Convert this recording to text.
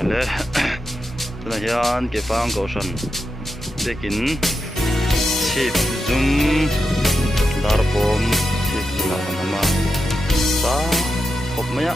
le tuna hian ke pang ko san tekin chip zoom darbom chip zoom nama ta khop maya